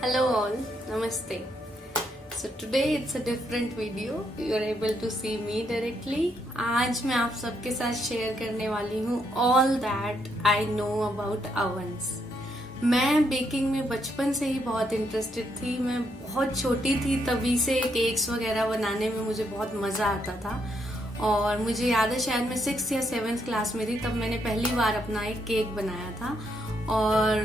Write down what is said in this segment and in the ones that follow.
Hello all, Namaste. So today it's a different video. You are able to see me directly. आज मैं आप सबके साथ share करने वाली हूँ all that I know about ovens. मैं बेकिंग में बचपन से ही बहुत इंटरेस्टेड थी. मैं बहुत छोटी थी तभी से केक्स वगैरह बनाने में मुझे बहुत मजा आता था. और मुझे याद है शायद मैं 6th या 7th क्लास में थी तब मैंने पहली बार अपना एक केक बनाया था. और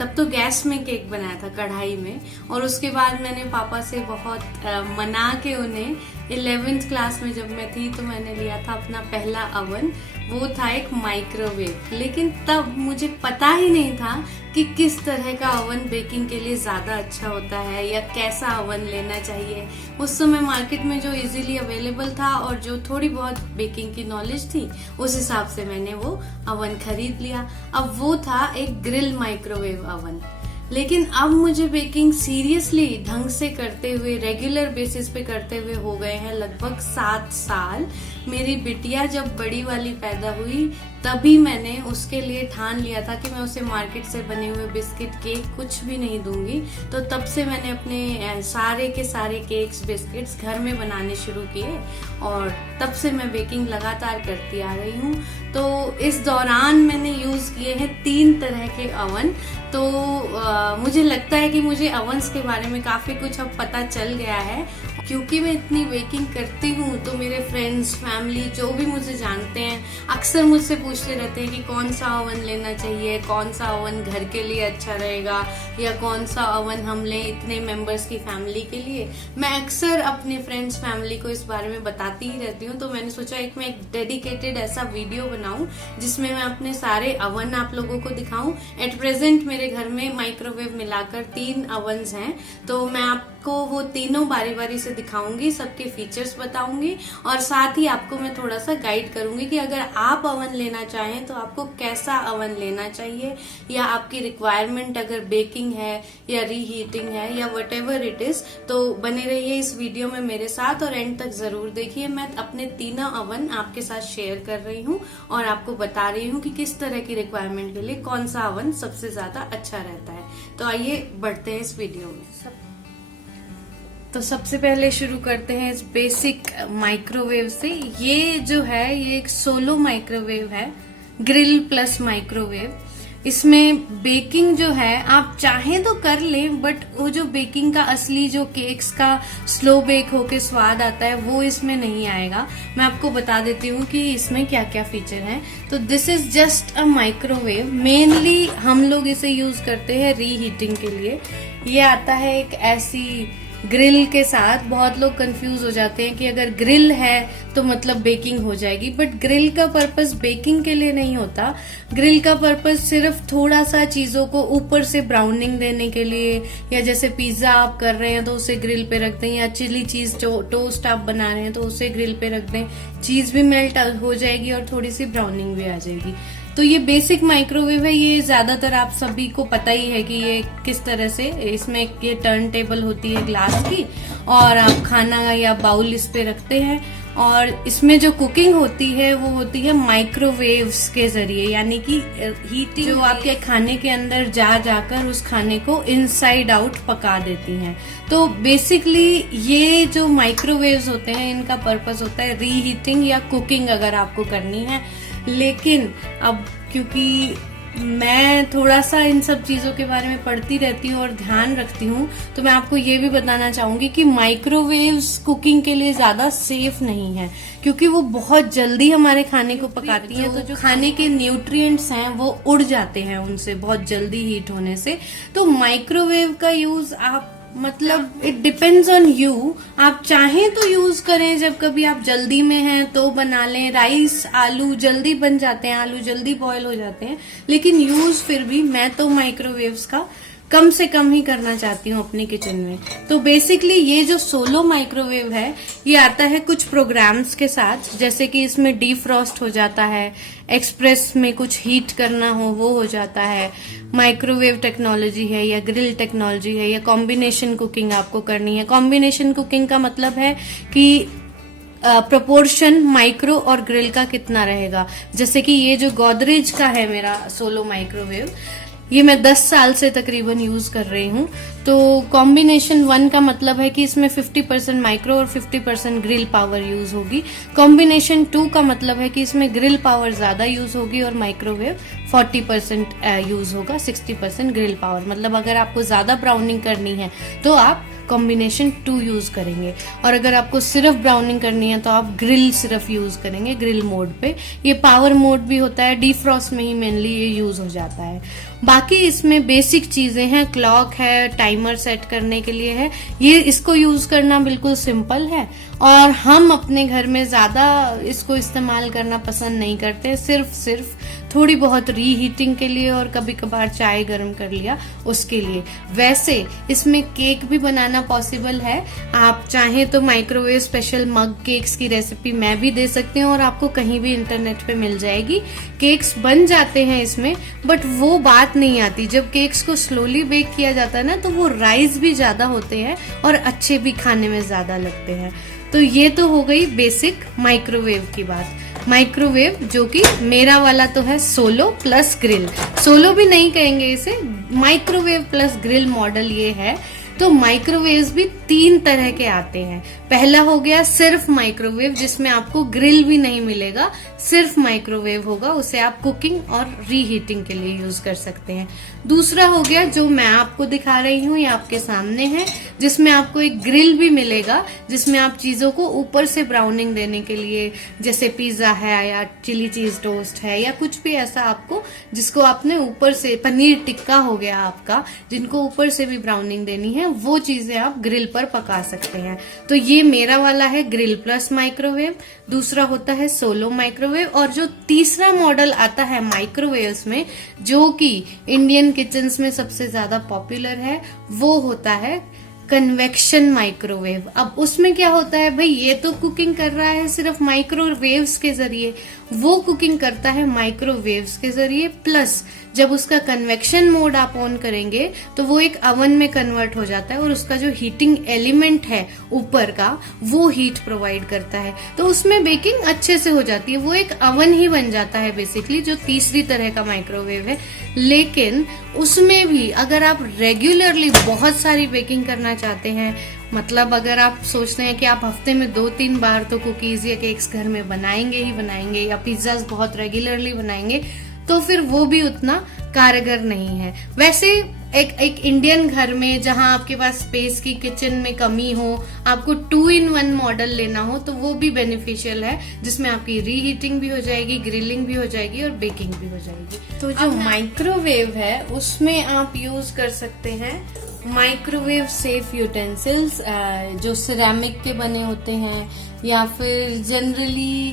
तब तो गैस में केक बनाया था, कढ़ाई में. और उसके बाद मैंने पापा से बहुत मना के उन्हें 11th क्लास में जब मैं थी तो मैंने लिया था अपना पहला अवन. वो था एक माइक्रोवेव. लेकिन तब मुझे पता ही नहीं था कि किस तरह का अवन बेकिंग के लिए ज्यादा अच्छा होता है या कैसा अवन लेना चाहिए. उस समय मार्केट में जो इजीली अवेलेबल था और जो थोड़ी बहुत बेकिंग की नॉलेज थी उस हिसाब से मैंने वो अवन खरीद लिया. अब वो था एक ग्रिल माइक्रोवेव अवन. लेकिन अब मुझे बेकिंग सीरियसली ढंग से करते हुए रेगुलर बेसिस पे करते हुए हो गए हैं लगभग 7 साल. मेरी बिटिया जब बड़ी वाली पैदा हुई तभी मैंने उसके लिए ठान लिया था कि मैं उसे मार्केट से बने हुए बिस्किट केक कुछ भी नहीं दूंगी. तो तब से मैंने अपने सारे के सारे केक्स बिस्किट्स घर में बनाने शुरू किए और तब से मैं बेकिंग लगातार करती आ रही हूँ. तो इस दौरान मैंने यूज किए हैं 3 तरह के अवन. तो मुझे लगता है कि मुझे अवन्स के बारे में काफी कुछ अब पता चल गया है. क्योंकि मैं इतनी बेकिंग करती हूँ तो मेरे फ्रेंड्स फैमिली जो भी मुझे जानते हैं अक्सर मुझसे पूछते रहते हैं कि कौन सा ओवन लेना चाहिए, कौन सा ओवन घर के लिए अच्छा रहेगा या कौन सा ओवन हम लें इतने मेंबर्स की फैमिली के लिए. मैं अक्सर अपने फ्रेंड्स फैमिली को इस बारे में बताती ही रहती हूँ. तो मैंने सोचा मैं एक डेडिकेटेड ऐसा वीडियो बनाऊं जिसमें मैं अपने सारे ओवन आप लोगों को दिखाऊं. एट प्रेजेंट मेरे घर में माइक्रोवेव मिलाकर 3 ओवन्स हैं. तो मैं आपको वो तीनों बारी बारी से दिखाऊंगी, सबके फीचर्स बताऊंगी और साथ ही आपको मैं थोड़ा सा गाइड करूंगी कि अगर आप ओवन लेना चाहें तो आपको कैसा ओवन लेना चाहिए या आपकी रिक्वायरमेंट अगर बेकिंग है या रीहीटिंग है या व्हाटएवर इट इज. तो बने रहिए इस वीडियो में मेरे साथ और एंड तक जरूर देखिए. मैं अपने तीनों ओवन आपके साथ शेयर कर रही हूँ और आपको बता रही हूँ कि किस तरह की रिक्वायरमेंट के लिए कौन सा ओवन सबसे ज्यादा अच्छा रहता है. तो आइए बढ़ते हैं इस वीडियो में. तो सबसे पहले शुरू करते हैं इस बेसिक माइक्रोवेव से. ये जो है ये एक सोलो माइक्रोवेव है, ग्रिल प्लस माइक्रोवेव. इसमें बेकिंग जो है आप चाहें तो कर लें बट वो जो बेकिंग का असली जो केक्स का स्लो बेक होके स्वाद आता है वो इसमें नहीं आएगा. मैं आपको बता देती हूँ कि इसमें क्या क्या फीचर हैं. तो this is just a microwave. Mainly हम लोग इसे यूज करते हैं रीहीटिंग के लिए. ये आता है एक ऐसी ग्रिल के साथ. बहुत लोग कंफ्यूज हो जाते हैं कि अगर ग्रिल है तो मतलब बेकिंग हो जाएगी, बट ग्रिल का पर्पस बेकिंग के लिए नहीं होता. ग्रिल का पर्पस सिर्फ थोड़ा सा चीजों को ऊपर से ब्राउनिंग देने के लिए, या जैसे पिज्जा आप कर रहे हैं तो उसे ग्रिल पे रख दें, या चिली चीज टोस्ट आप बना रहे हैं तो उसे ग्रिल पे रख दें. चीज भी मेल्ट हो जाएगी और थोड़ी सी ब्राउनिंग भी आ जाएगी. तो ये बेसिक माइक्रोवेव है. ये ज्यादातर आप सभी को पता ही है कि ये किस तरह से, इसमें ये टर्न टेबल होती है ग्लास की और आप खाना या बाउल इस पे रखते हैं और इसमें जो कुकिंग होती है वो होती है माइक्रोवेव्स के जरिए, यानी कि हीटिंग जो आपके खाने के अंदर जाकर उस खाने को इनसाइड आउट पका देती हैं. तो बेसिकली ये जो माइक्रोवेव्स होते हैं इनका पर्पस होता है रीहीटिंग या कुकिंग अगर आपको करनी है. लेकिन अब क्योंकि मैं थोड़ा सा इन सब चीजों के बारे में पढ़ती रहती हूँ और ध्यान रखती हूँ तो मैं आपको ये भी बताना चाहूंगी कि माइक्रोवेव्स कुकिंग के लिए ज्यादा सेफ नहीं है, क्योंकि वो बहुत जल्दी हमारे खाने को पकाती हैं. तो जो खाने के न्यूट्रिएंट्स हैं वो उड़ जाते हैं उनसे बहुत जल्दी हीट होने से. तो माइक्रोवेव का यूज आप मतलब इट डिपेंड्स ऑन यू. आप चाहें तो यूज करें, जब कभी आप जल्दी में हैं तो बना लें. राइस आलू जल्दी बन जाते हैं, आलू जल्दी बॉयल हो जाते हैं. लेकिन यूज फिर भी मैं तो माइक्रोवेव्स का कम से कम ही करना चाहती हूँ अपनी किचन में. तो बेसिकली ये जो सोलो माइक्रोवेव है ये आता है कुछ प्रोग्राम्स के साथ, जैसे कि इसमें डीफ्रॉस्ट हो जाता है, एक्सप्रेस में कुछ हीट करना हो वो हो जाता है, माइक्रोवेव टेक्नोलॉजी है या ग्रिल टेक्नोलॉजी है, या कॉम्बिनेशन कुकिंग आपको करनी है. कॉम्बिनेशन कुकिंग का मतलब है कि प्रोपोर्शन माइक्रो और ग्रिल का कितना रहेगा. जैसे कि ये जो गोदरेज का है मेरा सोलो माइक्रोवेव, ये मैं 10 साल से तकरीबन यूज कर रही हूँ। तो कॉम्बिनेशन 1 का मतलब है कि इसमें 50% माइक्रो और 50% ग्रिल पावर यूज होगी। कॉम्बिनेशन 2 का मतलब है कि इसमें ग्रिल पावर ज्यादा यूज होगी और माइक्रोवेव 40% यूज होगा, 60% ग्रिल पावर। मतलब अगर आपको ज्यादा ब्राउनिंग करनी है तो आप कॉम्बिनेशन 2 यूज करेंगे, और अगर आपको सिर्फ ब्राउनिंग करनी है तो आप ग्रिल सिर्फ यूज करेंगे, ग्रिल मोड पे। ये पावर मोड भी होता है, डीफ्रॉस्ट में ही मेनली ये यूज हो जाता है। बाकी इसमें बेसिक चीजें हैं, क्लॉक है, टाइमर सेट करने के लिए है। ये इसको यूज करना बिल्कुल सिंपल है, और हम अपने घर में ज्यादा इसको इस्तेमाल करना पसंद नहीं करते, सिर्फ थोड़ी बहुत रीहीटिंग के लिए और कभी कभार चाय गर्म कर लिया उसके लिए। वैसे इसमें केक भी बनाना पॉसिबल है। आप चाहें तो माइक्रोवेव स्पेशल मग केक्स की रेसिपी मैं भी दे सकती हूँ, और आपको कहीं भी इंटरनेट पे मिल जाएगी। केक्स बन जाते हैं इसमें, बट वो बात नहीं आती। जब केक्स को स्लोली बेक किया जाता है ना, तो वो राइस भी ज्यादा होते हैं और अच्छे भी खाने में ज्यादा लगते हैं। तो ये तो हो गई बेसिक माइक्रोवेव की बात। माइक्रोवेव जो कि मेरा वाला तो है सोलो प्लस ग्रिल। सोलो भी नहीं कहेंगे इसे, माइक्रोवेव प्लस ग्रिल मॉडल ये है। तो माइक्रोवेव्स भी 3 तरह के आते हैं। पहला हो गया सिर्फ माइक्रोवेव, जिसमें आपको ग्रिल भी नहीं मिलेगा, सिर्फ माइक्रोवेव होगा, उसे आप कुकिंग और रीहीटिंग के लिए यूज कर सकते हैं। दूसरा हो गया जो मैं आपको दिखा रही हूँ, ये आपके सामने है, जिसमें आपको एक ग्रिल भी मिलेगा, जिसमें आप चीजों को ऊपर से ब्राउनिंग देने के लिए, जैसे पिज्जा है या चिली चीज टोस्ट है या कुछ भी ऐसा आपको, जिसको आपने ऊपर से, पनीर टिक्का हो गया आपका, जिनको ऊपर से भी ब्राउनिंग देनी है, वो चीजें आप ग्रिल पर पका सकते हैं। तो ये मेरा वाला है ग्रिल प्लस माइक्रोवेव। दूसरा होता है सोलो माइक्रोवेव, और जो तीसरा मॉडल आता है माइक्रोवेव्स में, जो कि इंडियन किचन्स में सबसे ज्यादा पॉपुलर है, वो होता है कन्वेक्शन माइक्रोवेव। अब उसमें क्या होता है भाई, ये तो कुकिंग कर रहा है सिर्फ माइक्रोवेव्स के जरिए, वो कुकिंग करता है माइक्रोवेव्स के जरिए, प्लस जब उसका कन्वेक्शन मोड आप ऑन करेंगे तो वो एक अवन में कन्वर्ट हो जाता है, और उसका जो हीटिंग एलिमेंट है ऊपर का, वो हीट प्रोवाइड करता है। तो उसमें बेकिंग अच्छे से हो जाती है, वो एक अवन ही बन जाता है बेसिकली, जो तीसरी तरह का माइक्रोवेव है। लेकिन उसमें भी अगर आप रेगुलरली बहुत सारी बेकिंग करना चाहते हैं, मतलब अगर आप सोचते हैं कि आप हफ्ते में 2-3 बार तो कुकीज या केक्स घर में बनाएंगे ही बनाएंगे, या पिज्जाज बहुत रेगुलरली बनाएंगे, तो फिर वो भी उतना कारगर नहीं है। वैसे एक इंडियन घर में जहां आपके पास स्पेस की, किचन में कमी हो, आपको 2-in-1 मॉडल लेना हो, तो वो भी बेनिफिशियल है, जिसमें आपकी रीहीटिंग भी हो जाएगी, ग्रिलिंग भी हो जाएगी और बेकिंग भी हो जाएगी। तो जो माइक्रोवेव है उसमें आप यूज कर सकते हैं माइक्रोवेव सेफ यूटेंसिल्स, जो सिरेमिक के बने होते हैं, या फिर जनरली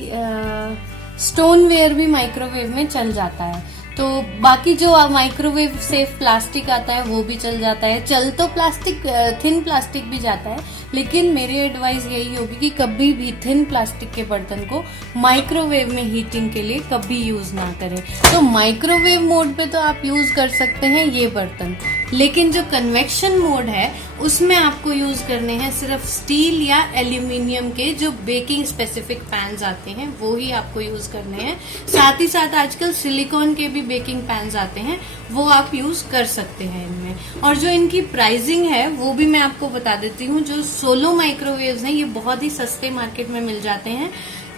स्टोनवेयर भी माइक्रोवेव में चल जाता है। तो बाकी जो माइक्रोवेव सेफ प्लास्टिक आता है वो भी चल जाता है। चल तो प्लास्टिक, थिन प्लास्टिक भी जाता है, लेकिन मेरी एडवाइस यही होगी कि कभी भी थिन प्लास्टिक के बर्तन को माइक्रोवेव में हीटिंग के लिए कभी यूज ना करें। तो माइक्रोवेव मोड पे तो आप यूज कर सकते हैं ये बर्तन, लेकिन जो कन्वेक्शन मोड है उसमें आपको यूज करने हैं सिर्फ स्टील या एल्यूमिनियम के जो बेकिंग स्पेसिफिक पैन्स आते हैं, वो ही आपको यूज करने हैं। साथ ही साथ आजकल सिलिकॉन के भी बेकिंग पैन्स आते हैं, वो आप यूज कर सकते हैं इनमें। और जो इनकी प्राइसिंग है वो भी मैं आपको बता देती हूँ। जो सोलो माइक्रोवेव्स हैं ये बहुत ही सस्ते मार्केट में मिल जाते हैं,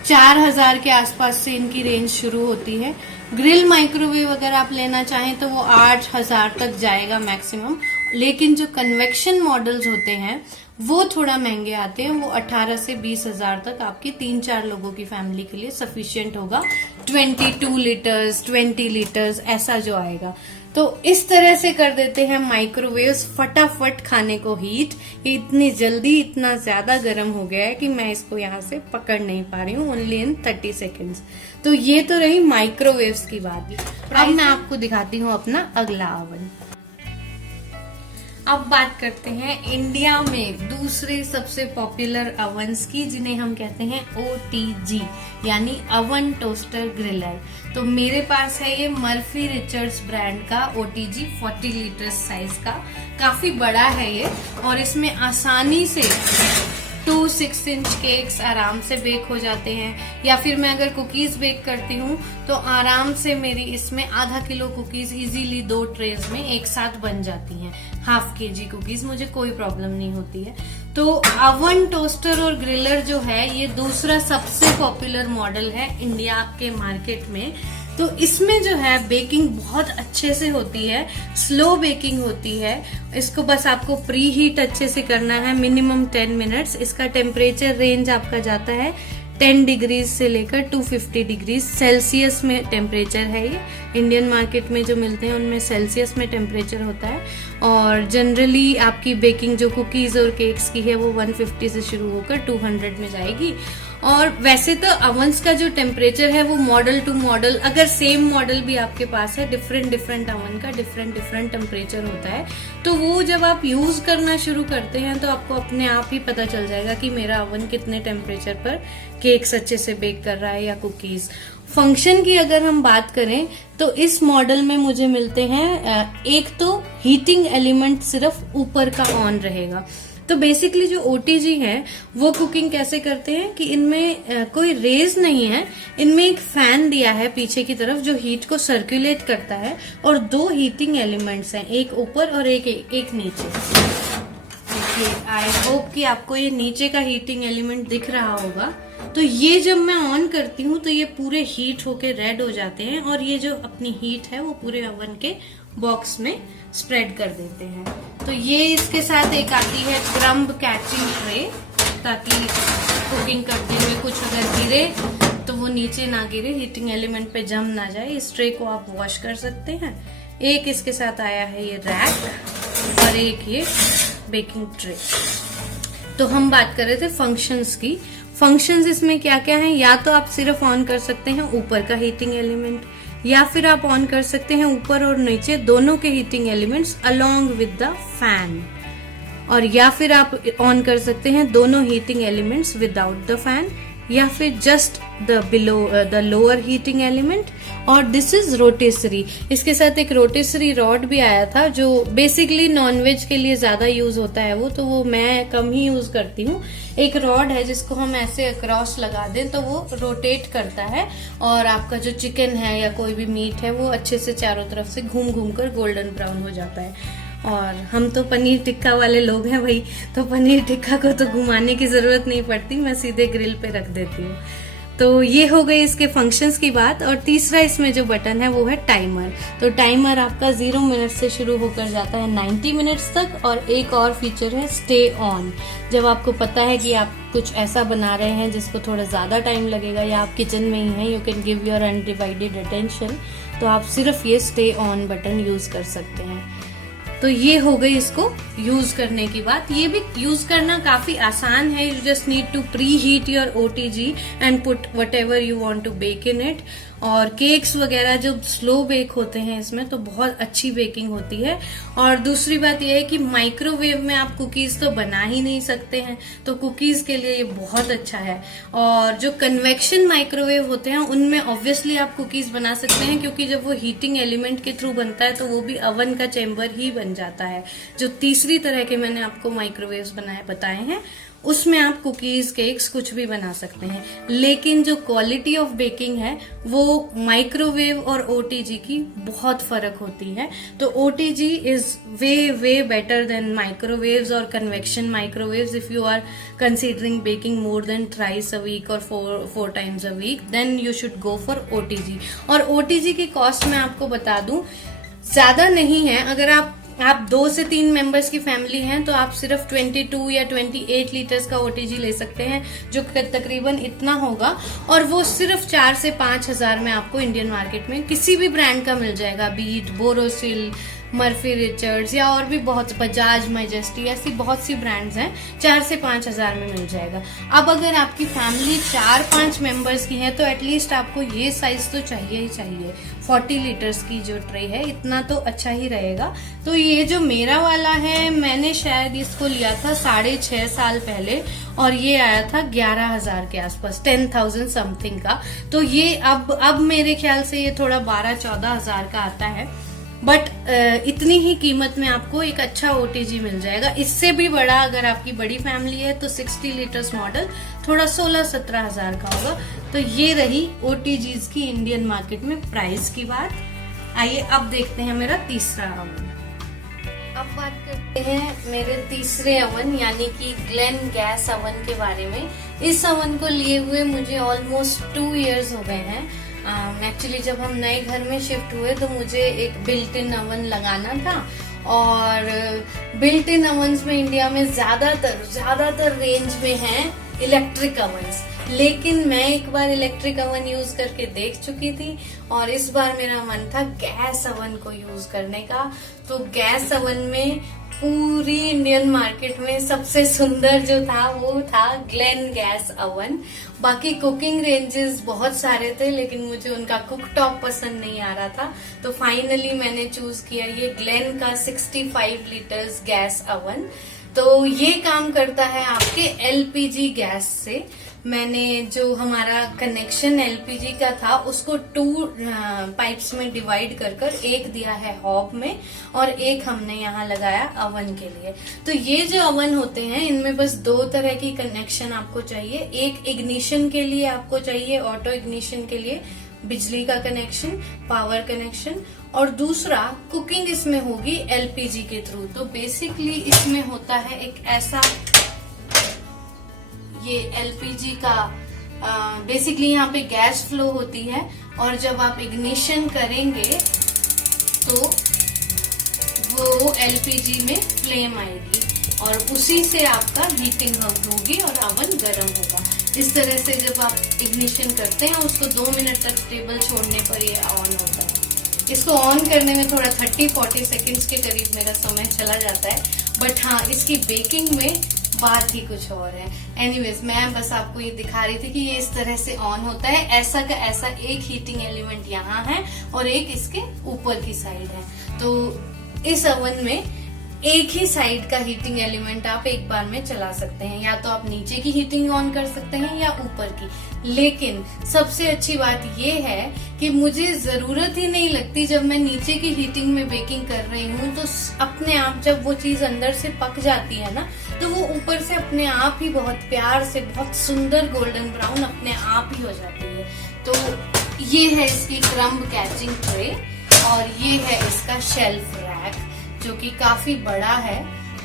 4000 के आसपास से इनकी रेंज शुरू होती है। ग्रिल माइक्रोवेव अगर आप लेना चाहें तो वो 8000 तक जाएगा मैक्सिमम, लेकिन जो कन्वेक्शन मॉडल्स होते हैं वो थोड़ा महंगे आते हैं, वो 18 से 20,000 तक आपकी 3-4 लोगों की फैमिली के लिए सफिशिएंट होगा। 22 लीटर्स, 20 लीटर्स ऐसा जो आएगा। तो इस तरह से कर देते हैं माइक्रोवेव्स फटाफट खाने को हीट। ये इतनी जल्दी इतना ज्यादा गर्म हो गया है कि मैं इसको यहाँ से पकड़ नहीं पा रही हूँ, ओनली इन 30 सेकेंड्स। तो ये तो रही माइक्रोवेव्स की बात। अब मैं आपको दिखाती हूँ अपना अगला ओवन। अब बात करते हैं इंडिया में दूसरे सबसे पॉपुलर ओवंस की, जिन्हें हम कहते हैं OTG यानी ओवन टोस्टर ग्रिलर। तो मेरे पास है ये मर्फी रिचर्ड्स ब्रांड का OTG 40 लीटर साइज का, काफी बड़ा है ये, और इसमें आसानी से टू 6 इंच केक्स आराम से बेक हो जाते हैं। या फिर मैं अगर कुकीज बेक करती हूँ तो आराम से मेरी इसमें आधा किलो कुकीज इजीली 2 ट्रेज में एक साथ बन जाती हैं। हाफ kg कुकीज, मुझे कोई प्रॉब्लम नहीं होती है। तो ओवन, टोस्टर और ग्रिलर जो है ये दूसरा सबसे पॉपुलर मॉडल है इंडिया के मार्केट में। तो इसमें जो है बेकिंग बहुत अच्छे से होती है, स्लो बेकिंग होती है। इसको बस आपको प्री हीट अच्छे से करना है, मिनिमम 10 मिनट्स। इसका टेम्परेचर रेंज आपका जाता है 10 डिग्रीज से लेकर 250 डिग्रीज सेल्सियस में टेम्परेचर है ये। इंडियन मार्केट में जो मिलते हैं उनमें सेल्सियस में टेम्परेचर होता है। और जनरली आपकी बेकिंग जो कुकीज और केक्स की है वो 150 से शुरू होकर 200 में जाएगी। और वैसे तो अवन्स का जो टेम्परेचर है वो मॉडल टू मॉडल, अगर सेम मॉडल भी आपके पास है, डिफरेंट अवन का डिफरेंट टेम्परेचर होता है। तो वो जब आप यूज करना शुरू करते हैं तो आपको अपने आप ही पता चल जाएगा कि मेरा अवन कितने टेम्परेचर पर केक्स अच्छे से बेक कर रहा है या कुकीज। फंक्शन की अगर हम बात करें तो इस मॉडल में मुझे मिलते हैं, एक तो हीटिंग एलिमेंट सिर्फ ऊपर का ऑन रहेगा। तो बेसिकली जो OTG है वो कुकिंग कैसे करते हैं कि इनमें कोई रेज नहीं है, इनमें एक फैन दिया है पीछे की तरफ जो हीट को सर्कुलेट करता है, और 2 हीटिंग एलिमेंट्स हैं, एक ऊपर और एक नीचे। देखिए, आई होप कि आपको ये नीचे का हीटिंग एलिमेंट दिख रहा होगा। तो ये जब मैं ऑन करती हूँ तो ये पूरे हीट होके रेड हो जाते हैं, और ये जो अपनी हीट है वो पूरे ओवन के बॉक्स में स्प्रेड कर देते हैं। तो ये इसके साथ एक आती है क्रम्ब कैचिंग ट्रे, ताकि कुकिंग करते हुए कुछ अगर गिरे तो वो नीचे ना गिरे, हीटिंग एलिमेंट पे जम ना जाए। इस ट्रे को आप वॉश कर सकते हैं। एक इसके साथ आया है ये रैक, और एक ये बेकिंग ट्रे। तो हम बात कर रहे थे फंक्शंस की। फंक्शंस इसमें क्या क्या हैं, या तो आप सिर्फ ऑन कर सकते हैं ऊपर का हीटिंग एलिमेंट, या फिर आप ऑन कर सकते हैं ऊपर और नीचे दोनों के heating elements along with the fan, और या फिर आप ऑन कर सकते हैं दोनों heating elements without the fan, या फिर just the lower heating element. और दिस इज रोटेसरी। इसके साथ एक रोटेसरी रॉड भी आया था जो बेसिकली नॉनवेज के लिए ज्यादा यूज होता है वो, तो वो मैं कम ही यूज करती हूँ। एक रॉड है जिसको हम ऐसे अक्रॉस लगा दें तो वो रोटेट करता है, और आपका जो चिकन है या कोई भी मीट है वो अच्छे से चारों तरफ से घूम घूम कर गोल्डन ब्राउन हो जाता है। और हम तो पनीर टिक्का वाले लोग हैं भाई, तो पनीर टिक्का को तो घुमाने की जरूरत नहीं पड़ती, मैं सीधे ग्रिल पे रख देती हूँ। तो ये हो गई इसके फंक्शंस की बात। और तीसरा इसमें जो बटन है वो है टाइमर। तो टाइमर आपका 0 मिनट से शुरू होकर जाता है 90 मिनट्स तक। और एक और फीचर है स्टे ऑन। जब आपको पता है कि आप कुछ ऐसा बना रहे हैं जिसको थोड़ा ज्यादा टाइम लगेगा, या आप किचन में ही हैं, you can give your undivided attention, तो आप सिर्फ ये स्टे ऑन बटन यूज कर सकते हैं। तो ये हो गई इसको यूज करने की बात। ये भी यूज करना काफी आसान है। You just need to pre heat your OTG and put whatever you want to bake in it. और केक्स वगैरह जो स्लो बेक होते हैं इसमें तो बहुत अच्छी बेकिंग होती है। और दूसरी बात यह है कि माइक्रोवेव में आप कुकीज तो बना ही नहीं सकते हैं, तो कुकीज के लिए ये बहुत अच्छा है। और जो कन्वेक्शन माइक्रोवेव होते हैं उनमें ऑब्वियसली आप कुकीज बना सकते हैं, क्योंकि जब वो हीटिंग एलिमेंट के थ्रू बनता है तो वो भी अवन का चेम्बर ही बन जाता है। जो तीसरी तरह के मैंने आपको माइक्रोवेव्स बताए हैं उसमें आप कुकीज, केक्स कुछ भी बना सकते हैं। लेकिन जो क्वालिटी ऑफ बेकिंग है वो माइक्रोवेव और OTG की बहुत फर्क होती है। तो OTG is way better than microwaves और convection microwaves. If you are considering baking more than thrice a week और four times a week, then you should go for OTG। और OTG की कॉस्ट मैं आपको बता दूं, ज्यादा नहीं है। अगर आप 2 से 3 मेंबर्स की फैमिली हैं तो आप सिर्फ 22 या 28 लीटर्स का OTG ले सकते हैं, जो तकरीबन इतना होगा। और वो सिर्फ 4 से 5 हजार में आपको इंडियन मार्केट में किसी भी ब्रांड का मिल जाएगा, बीट, बोरोसिल, मर्फी रिचर्ड्स या और भी बहुत, बजाज, मैजेस्टी, ऐसी बहुत सी ब्रांड्स हैं। 4 से 5 हजार में मिल जाएगा। अब अगर आपकी फैमिली 4-5 मेंबर्स की है तो एटलीस्ट आपको ये साइज तो चाहिए ही चाहिए। 40 लीटर्स की जो ट्रे है, इतना तो अच्छा ही रहेगा। तो ये जो मेरा वाला है, मैंने शायद इसको लिया था 6.5 साल पहले, और ये आया था 11,000 के आसपास, 10,000 समथिंग का। तो ये अब मेरे ख्याल से ये थोड़ा 12-14 हजार का आता है। बट इतनी ही कीमत में आपको एक अच्छा ओटीजी मिल जाएगा। इससे भी बड़ा अगर आपकी बड़ी फैमिली है तो 60 लीटर्स मॉडल थोड़ा 16-17 हजार का होगा। तो ये रही ओटीजीज की इंडियन मार्केट में प्राइस की बात। आइए अब देखते हैं मेरा तीसरा अवन। अब बात करते हैं मेरे तीसरे अवन यानी कि ग्लेन गैस अवन के बारे में। इस अवन को लिए हुए मुझे ऑलमोस्ट 2 इयर्स हो गए हैं। एक्चुअली जब हम नए घर में शिफ्ट हुए तो मुझे एक बिल्ट इन अवन लगाना था, और बिल्ट इन अवन्स में इंडिया में ज्यादातर रेंज में हैं इलेक्ट्रिक अवन्स, लेकिन मैं एक बार इलेक्ट्रिक अवन यूज करके देख चुकी थी और इस बार मेरा मन था गैस अवन को यूज करने का। तो गैस अवन में पूरी इंडियन मार्केट में सबसे सुंदर जो था वो था ग्लेन गैस अवन। बाकी कुकिंग रेंजेस बहुत सारे थे लेकिन मुझे उनका कुक टॉप पसंद नहीं आ रहा था, तो फाइनली मैंने चूज किया ये ग्लेन का 65 लीटर्स गैस अवन। तो ये काम करता है आपके एलपीजी गैस से। मैंने जो हमारा कनेक्शन एलपीजी का था उसको 2 पाइप्स में डिवाइड कर एक दिया है हॉब में और एक हमने यहाँ लगाया अवन के लिए। तो ये जो अवन होते हैं इनमें बस 2 तरह की कनेक्शन आपको चाहिए। एक इग्निशन के लिए आपको चाहिए, ऑटो इग्निशन के लिए बिजली का कनेक्शन, पावर कनेक्शन, और दूसरा कुकिंग इसमें होगी एलपीजी के थ्रू। तो बेसिकली इसमें होता है एक ऐसा, ये एलपीजी का बेसिकली यहाँ पे गैस फ्लो होती है और जब आप इग्निशन करेंगे तो वो एलपीजी में फ्लेम आएगी और उसी से आपका हीटिंग होगी और अवन गर्म होगा। इस तरह से जब आप इग्निशन करते हैं उसको 2 मिनट तक स्टेबल छोड़ने पर ये ऑन होता है। इसको ऑन करने में थोड़ा 30-40 सेकेंड्स के करीब मेरा समय चला जाता है, बट हाँ इसकी बेकिंग में बात ही कुछ और है। एनीवेज मैं बस आपको ये दिखा रही थी कि ये इस तरह से ऑन होता है। ऐसा का ऐसा एक हीटिंग एलिमेंट यहाँ है और एक इसके ऊपर की साइड है। तो इस ओवन में एक ही साइड का हीटिंग एलिमेंट आप एक बार में चला सकते हैं, या तो आप नीचे की हीटिंग ऑन कर सकते हैं या ऊपर की। लेकिन सबसे अच्छी बात ये है कि मुझे जरूरत ही नहीं लगती, जब मैं नीचे की हीटिंग में बेकिंग कर रही हूँ तो अपने आप जब वो चीज अंदर से पक जाती है ना तो वो ऊपर से अपने आप ही बहुत प्यार से बहुत सुंदर गोल्डन ब्राउन अपने आप ही हो जाती है। तो ये है इसकी क्रम्ब कैचिंग ट्रे और ये है इसका शेल्फ रैक जो कि काफी बड़ा है।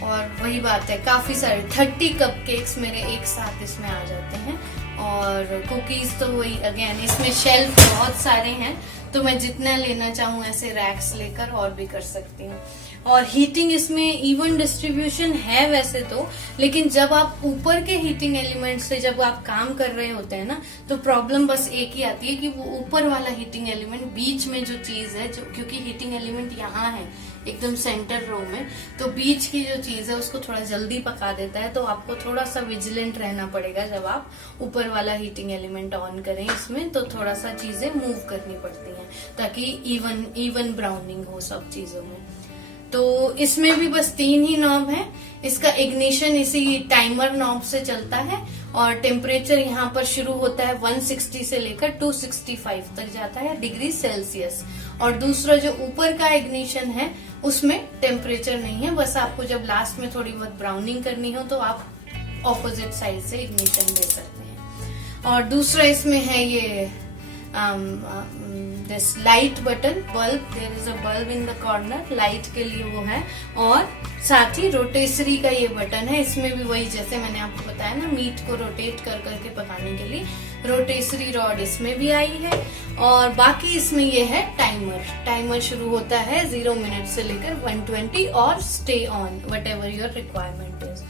और वही बात है, काफी सारे 30 कपकेक्स मेरे एक साथ इसमें आ जाते हैं और कुकीज तो वही अगेन इसमें शेल्फ बहुत सारे हैं, तो मैं जितना लेना चाहूँ ऐसे रैक्स लेकर और भी कर सकती हूँ। और हीटिंग इसमें इवन डिस्ट्रीब्यूशन है वैसे तो, लेकिन जब आप ऊपर के हीटिंग एलिमेंट से जब आप काम कर रहे होते हैं ना तो प्रॉब्लम बस एक ही आती है कि वो ऊपर वाला हीटिंग एलिमेंट बीच में जो चीज है, जो क्योंकि हीटिंग एलिमेंट यहाँ है एकदम सेंटर रो में, तो बीच की जो चीज है उसको थोड़ा जल्दी पका देता है। तो आपको थोड़ा सा विजिलेंट रहना पड़ेगा जब आप ऊपर वाला हीटिंग एलिमेंट ऑन करें इसमें, तो थोड़ा सा चीजें मूव करनी पड़ती हैं ताकि इवन ब्राउनिंग हो सब चीजों में। तो इसमें भी बस 3 ही नॉब है। इसका इग्निशन इसी टाइमर नॉब से चलता है और टेम्परेचर यहाँ पर शुरू होता है 160 से लेकर 265 तक जाता है डिग्री सेल्सियस। और दूसरा जो ऊपर का इग्निशन है उसमें टेम्परेचर नहीं है, बस आपको जब लास्ट में थोड़ी बहुत ब्राउनिंग करनी हो तो आप ऑपोजिट साइड से इग्निशन दे सकते हैं। और दूसरा इसमें है ये this light button bulb, there is a bulb in the corner, light के लिए वो है। और साथ ही रोटेसरी का ये बटन है, इसमें भी वही जैसे मैंने आपको बताया ना मीट को रोटेट कर करके पकाने के लिए रोटेसरी रॉड इसमें भी आई है। और बाकी इसमें ये है टाइमर शुरू होता है 0 मिनट से लेकर 120 और stay on what ever your requirement is.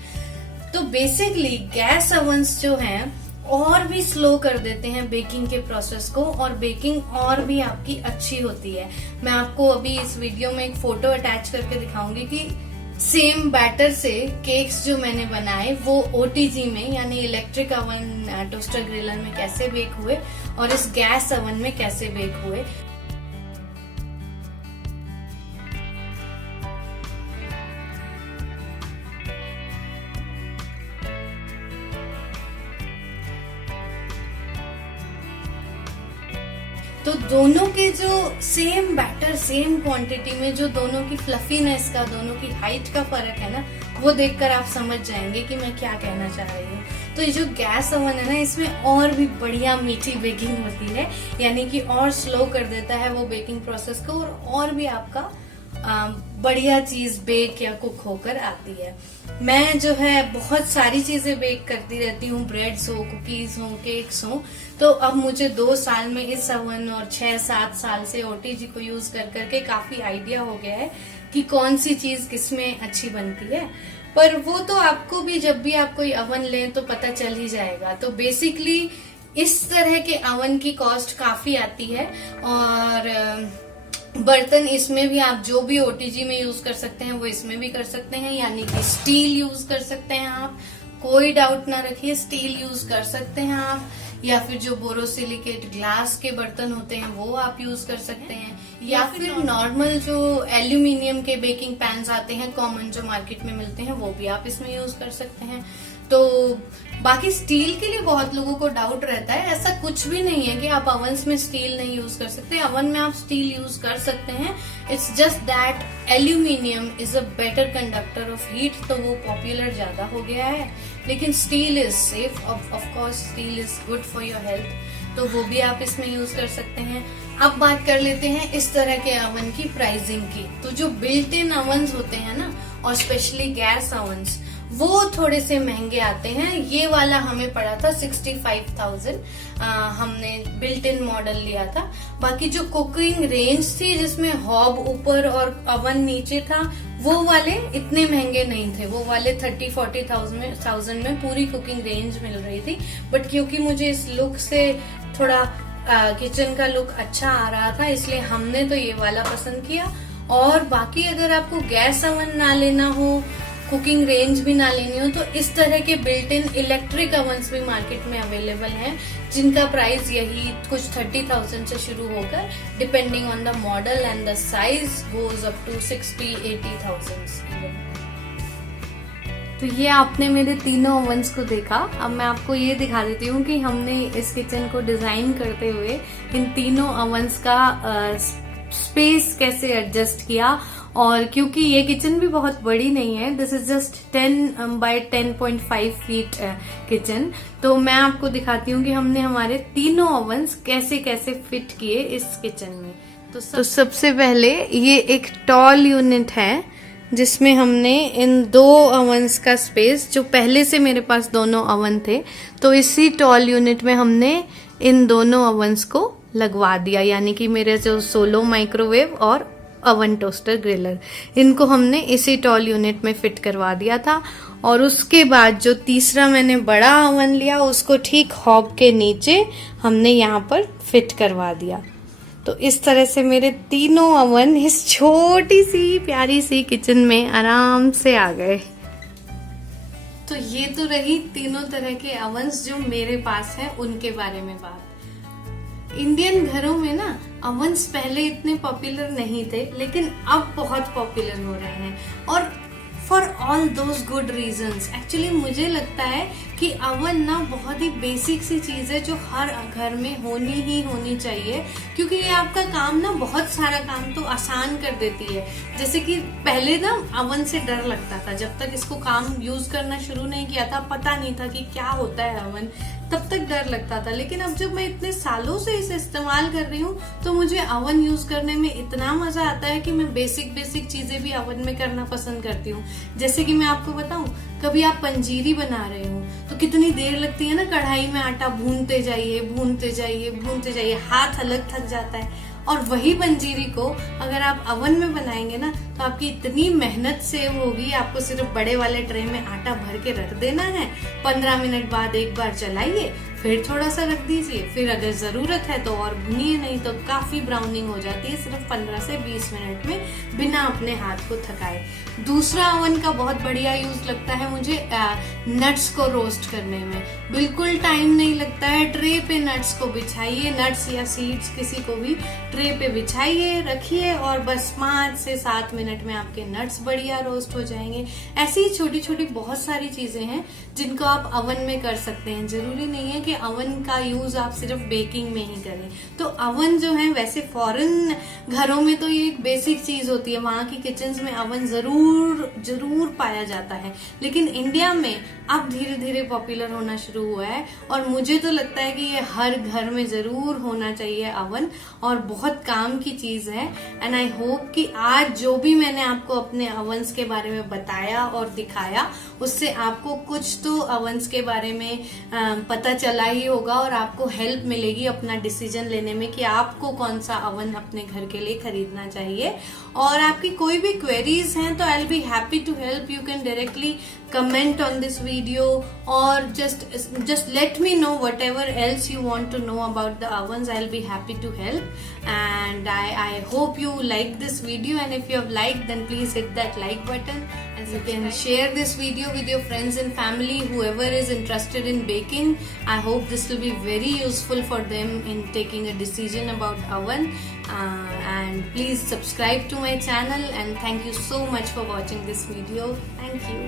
तो बेसिकली गैस ओवंस जो हैं और भी स्लो कर देते हैं बेकिंग के प्रोसेस को और बेकिंग और भी आपकी अच्छी होती है। मैं आपको अभी इस वीडियो में एक फोटो अटैच करके दिखाऊंगी कि सेम बैटर से केक्स जो मैंने बनाए वो ओटीजी में यानी इलेक्ट्रिक ओवन टोस्टर ग्रिलर में कैसे बेक हुए और इस गैस ओवन में कैसे बेक हुए। तो दोनों के जो सेम बैटर सेम क्वांटिटी में जो दोनों की फ्लफीनेस का, दोनों की हाइट का फर्क है ना, वो देखकर आप समझ जाएंगे कि मैं क्या कहना चाह रही हूँ। तो ये जो गैस ओवन है ना, इसमें और भी बढ़िया मीठी बेकिंग होती है, यानी कि और स्लो कर देता है वो बेकिंग प्रोसेस को, और भी आपका बढ़िया चीज बेक या कुक होकर आती है। मैं जो है बहुत सारी चीजें बेक करती रहती हूँ, ब्रेड्स हो, कुकीज हो, केक्स हो। तो अब मुझे 2 साल में इस ओवन और 6-7 साल से ओटीजी को यूज कर करके काफी आइडिया हो गया है कि कौन सी चीज किसमें अच्छी बनती है। पर वो तो आपको भी जब भी आप कोई ओवन लें तो पता चल ही जाएगा। तो बेसिकली इस तरह के ओवन की कॉस्ट काफी आती है, और बर्तन इसमें भी आप जो भी ओटीजी में यूज कर सकते हैं वो इसमें भी कर सकते हैं, यानी कि स्टील यूज कर सकते हैं आप, कोई डाउट ना रखिए, स्टील यूज कर सकते हैं आप, या फिर जो बोरोसिलिकेट ग्लास के बर्तन होते हैं वो आप यूज कर सकते हैं, या फिर नॉर्मल जो एल्यूमिनियम के बेकिंग पैन्स आते हैं कॉमन जो मार्केट में मिलते हैं वो भी आप इसमें यूज कर सकते हैं। तो बाकी स्टील के लिए बहुत लोगों को डाउट रहता है, ऐसा कुछ भी नहीं है कि आप ओवंस में स्टील नहीं यूज कर सकते। ओवन में आप स्टील यूज कर सकते हैं, it's just that aluminium is a better conductor of heat, तो वो पॉपुलर ज्यादा हो गया है। लेकिन steel is safe, of course steel is good for your health, तो वो भी आप इसमें यूज कर सकते हैं। अब बात कर लेते हैं इस तरह के ओवन की प्राइसिंग की। तो जो बिल्ट इन ओवंस होते हैं ना, और स्पेशली गैस ओवंस, वो थोड़े से महंगे आते हैं। ये वाला हमें पड़ा था 65,000, हमने बिल्ट इन मॉडल लिया था। बाकी जो कुकिंग रेंज थी जिसमें हॉब ऊपर और ओवन नीचे था, वो वाले इतने महंगे नहीं थे, वो वाले 30-40,000 में पूरी कुकिंग रेंज मिल रही थी। बट क्योंकि मुझे इस लुक से थोड़ा किचन का लुक अच्छा आ रहा था, इसलिए हमने तो ये वाला पसंद किया। और बाकी अगर आपको गैस ओवन ना लेना हो, कुकिंग रेंज भी ना लेनी हो, तो इस तरह के बिल्ट इन इलेक्ट्रिक ओवंस भी मार्केट में अवेलेबल हैं, जिनका प्राइस यही कुछ 30,000 से शुरू होकर depending on the model and the size goes up to 60-80,000 even. तो ये आपने मेरे तीनों ओवंस को देखा। अब मैं आपको ये दिखा देती हूँ कि हमने इस किचन को डिजाइन करते हुए इन तीनों ओवंस का स्पेस कैसे एडजस्ट किया। और क्योंकि ये किचन भी बहुत बड़ी नहीं है, this is just 10 by 10.5 feet kitchen, तो मैं आपको दिखाती हूँ कि हमने हमारे तीनों ओवंस कैसे कैसे फिट किए इस किचन में। तो सबसे पहले ये एक टॉल यूनिट है जिसमें हमने इन 2 ओवंस का स्पेस, जो पहले से मेरे पास दोनों ओवन थे, तो इसी टॉल यूनिट में हमने इन दोनों ओवंस को लगवा दिया, यानी कि मेरे जो सोलो माइक्रोवेव और ओवन टोस्टर ग्रिलर, इनको हमने इसी टॉल यूनिट में फिट करवा दिया था। और उसके बाद जो तीसरा मैंने बड़ा ओवन लिया, उसको ठीक हॉब के नीचे हमने यहाँ पर फिट करवा दिया। तो इस तरह से मेरे तीनों ओवन इस छोटी सी प्यारी सी किचन में आराम से आ गए। तो ये तो रही तीनों तरह के ओवंस जो मेरे पास है, उनके बारे में बात। इंडियन घरों में ना ओवंस पहले इतने पॉपुलर नहीं थे, लेकिन अब बहुत पॉपुलर हो रहे हैं, और for all those good reasons. Actually मुझे लगता है कि ओवन ना बहुत ही बेसिक सी चीज है जो हर घर में होनी ही होनी चाहिए, क्योंकि ये आपका काम ना, बहुत सारा काम तो आसान कर देती है। जैसे कि पहले ना ओवन से डर लगता था, जब तक इसको काम यूज करना शुरू नहीं किया था, पता नहीं था कि क्या होता है ओवन, तब तक डर लगता था। लेकिन अब जब मैं इतने सालों से इसे इस्तेमाल कर रही हूँ, तो मुझे ओवन यूज करने में इतना मजा आता है कि मैं बेसिक चीजें भी ओवन में करना पसंद करती हूँ। जैसे कि मैं आपको बताऊं, कभी आप पंजीरी बना रहे हो तो कितनी देर लगती है ना, कढ़ाई में आटा भूनते जाइए, हाथ अलग थक जाता है। और वही पंजीरी को अगर आप ओवन में बनाएंगे ना, तो आपकी इतनी मेहनत सेव होगी। आपको सिर्फ बड़े वाले ट्रे में आटा भर के रख देना है, 15 मिनट बाद एक बार चलाइए, फिर थोड़ा सा रख दीजिए, फिर अगर जरूरत है तो और भुनिए, नहीं तो काफी ब्राउनिंग हो जाती है सिर्फ 15 से 20 मिनट में, बिना अपने हाथ को थकाए। दूसरा ओवन का बहुत बढ़िया यूज लगता है मुझे नट्स को रोस्ट करने में। बिल्कुल टाइम नहीं लगता है, ट्रे पे नट्स को बिछाइए, नट्स या सीड्स किसी को भी ट्रे पे बिछाइए, रखिए, और बस 5 से 7 मिनट मिनट में आपके नट्स बढ़िया रोस्ट हो जाएंगे। ऐसी ही छोटी छोटी बहुत सारी चीजें हैं जिनको आप अवन में कर सकते हैं। जरूरी नहीं है कि अवन का यूज आप सिर्फ बेकिंग में ही करें। तो अवन जो है, वैसे फॉरेन घरों में तो ये एक बेसिक चीज होती है, वहां की किचन्स में अवन जरूर पाया जाता है, लेकिन इंडिया में अब धीरे धीरे पॉपुलर होना शुरू हुआ है और मुझे तो लगता है कि ये हर घर में जरूर होना चाहिए अवन, और बहुत काम की चीज है। एंड आई होप कि आज जो भी मैंने आपको अपने अवन्स के बारे में बताया और दिखाया, उससे आपको कुछ तो अवन्स के बारे में पता चला ही होगा और आपको हेल्प मिलेगी अपना डिसीजन लेने में कि आपको कौन सा अवन अपने घर के लिए खरीदना चाहिए। और आपकी कोई भी क्वेरीज हैं तो I will be happy to help. You can directly comment on this video or just let me know whatever else you want to know about the ovens. I'll be happy to help, and I hope you like this video, and if you have liked, then please hit that like button, and you can share this video with your friends and family, whoever is interested in baking. I hope this will be very useful for them in taking a decision about oven. And please subscribe to my channel, and thank you so much for watching this video. Thank you.